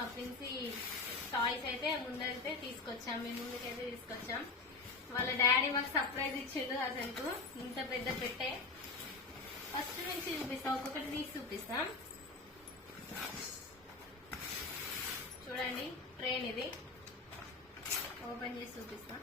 మా princi toys అయితే ముందైతే తీసుకొచ్చాం మేము ముందుకైతే తీసుకొచ్చాం. వాళ్ళ డాడీ మాకు సర్ప్రైజ్ ఇచ్చిండు అసలు ఇంత పెద్ద పెట్టే. ఫస్ట్ నుంచి చూపిస్తాం ఒక్కొక్కటి తీసి చూపిస్తాం. చూడండి ట్రైన్ ఇది. ఓపెన్ చేసి చూపిస్తాం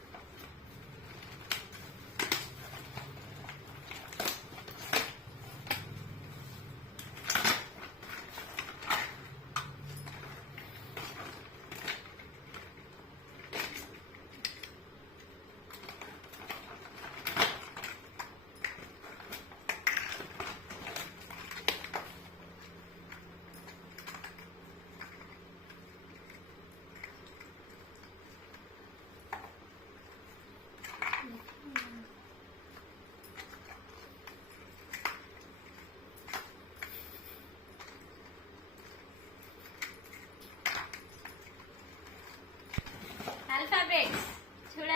ఆల్ఫాబెట్స్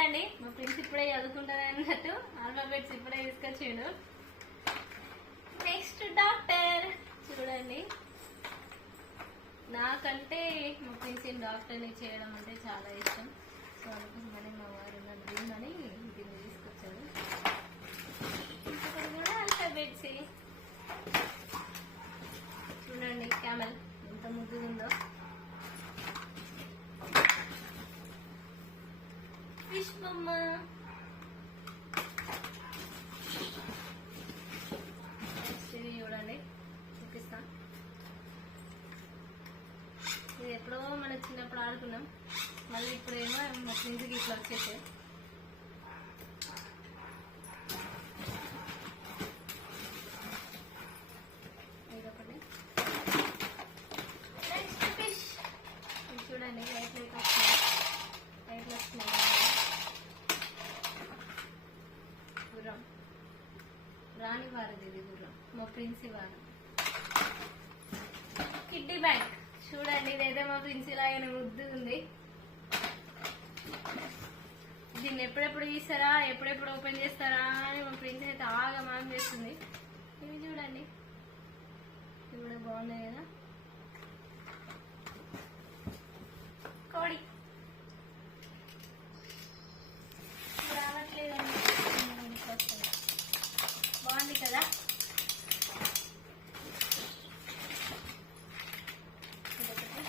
అండి మా ఫ్రెండ్స్ ఇప్పుడే చదువుకుంటారు అన్నట్టు. ఆల్ఫాబెట్స్ ఇప్పుడే తీసుకొచ్చిండు. నెక్స్ట్ డాక్టర్ చూడండి. నాకంటే మా ఫ్రెండ్స్ డాక్టర్ని చేయడం అంటే చాలా ఇష్టం. సో అందుకోసమని మా వారు నా డ్రీమ్ అని దీన్ని తీసుకొచ్చారు ఇంకొకటి కూడా ఆల్ఫాబెట్స్ చూడండి క్యామెల్ ఎంత ముద్దుగా ఉందో ఫిష్ ఇది చూడండి. చూపిస్తా. ఇది ఎప్పుడో మనం చిన్నప్పుడు ఆడుకున్నాం. మళ్ళీ ఇప్పుడేమో మా ఫ్రెండ్స్కి ఇట్లా వచ్చేసాయి. నాని వారిది ఇది గుర్రం మా ప్రిన్సి వారు. Kiddie bank. చూడండి ఇదైతే మా ప్రిన్సి లాగానే ముద్దు ఉంది. దీన్ని ఎప్పుడెప్పుడు తీస్తారా ఎప్పుడెప్పుడు ఓపెన్ చేస్తారా అని మా ప్రిన్స్ అయితే ఆగమానం చేస్తుంది. ఇవి చూడండి. ఇవి కూడా బాగున్నాయి కదా కోడి రావట్లేదండి బాగుంది కదా ఇదొకటి.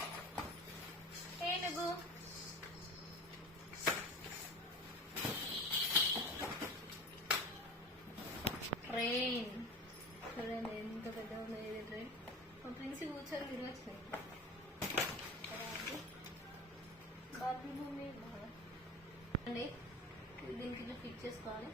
ఏనుగు ట్రైన్ చూడండి ఎంత పెద్ద ఉన్నది ఇది ట్రైన్ మా ప్రిన్సి కూర్చొని మీరు వచ్చినాయి బాబీ భూమి బాగా అండి దీనికి ఇట్లా ఫిట్ చేసుకోవాలి.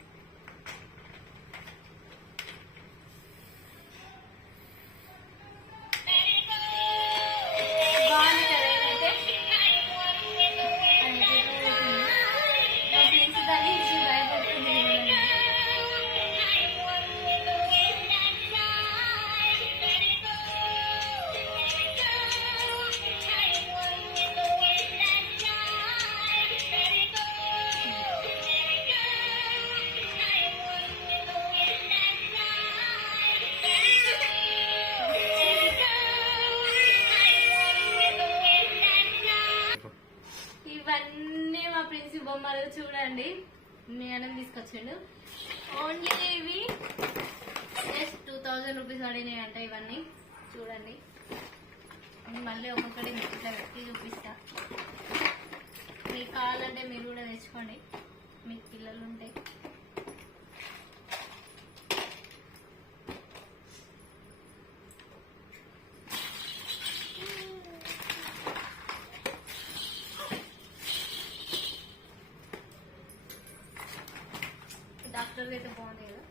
బొమ్మలు చూడండి. మేడం తీసుకొచ్చిండు. ఓన్లీ ఇవి. జస్ట్ టూ థౌజండ్ రూపీస్ పడినాయి అంట ఇవన్నీ. చూడండి. మళ్ళీ ఒక్కొక్కటి ఇట్లా పెట్టి చూపిస్తా. మీకు కావాలంటే మీరు కూడా తెచ్చుకోండి. మీకు పిల్లలు ఉంటాయి డాక్టర్ అయితే బాగుంది కదా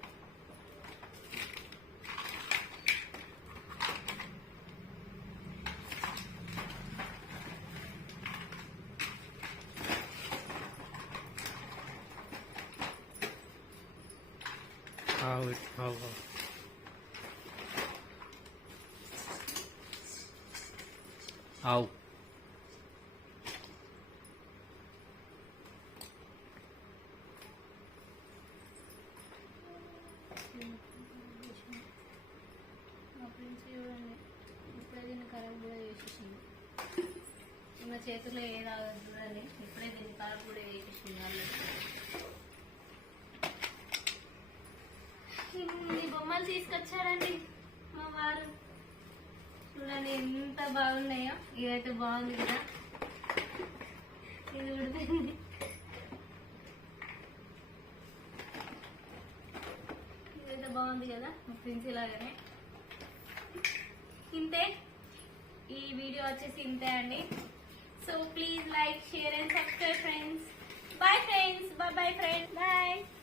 ఆవు ఆవు ఆవు మా ఫ్రెండ్స్ నా చేతుల్లో ఏది ఆగదు చూడండి. ఇప్పుడే దీన్ని కారం కూడా వేసేసింది ఇన్ని బొమ్మలు తీసుకొచ్చారండి మా వారు. చూడండి ఎంత బాగున్నాయో. ఇదైతే బాగుంది కదా. ఇది ఉడిపోయింది ఇదైతే బాగుంది కదా. మా ఫ్రెండ్స్ ఇలాగనే. ఇంతే. ఈ వీడియో వచ్చేసి ఇంతే అండి. So please like, share and subscribe friends. Bye friends. Bye bye friends. Bye.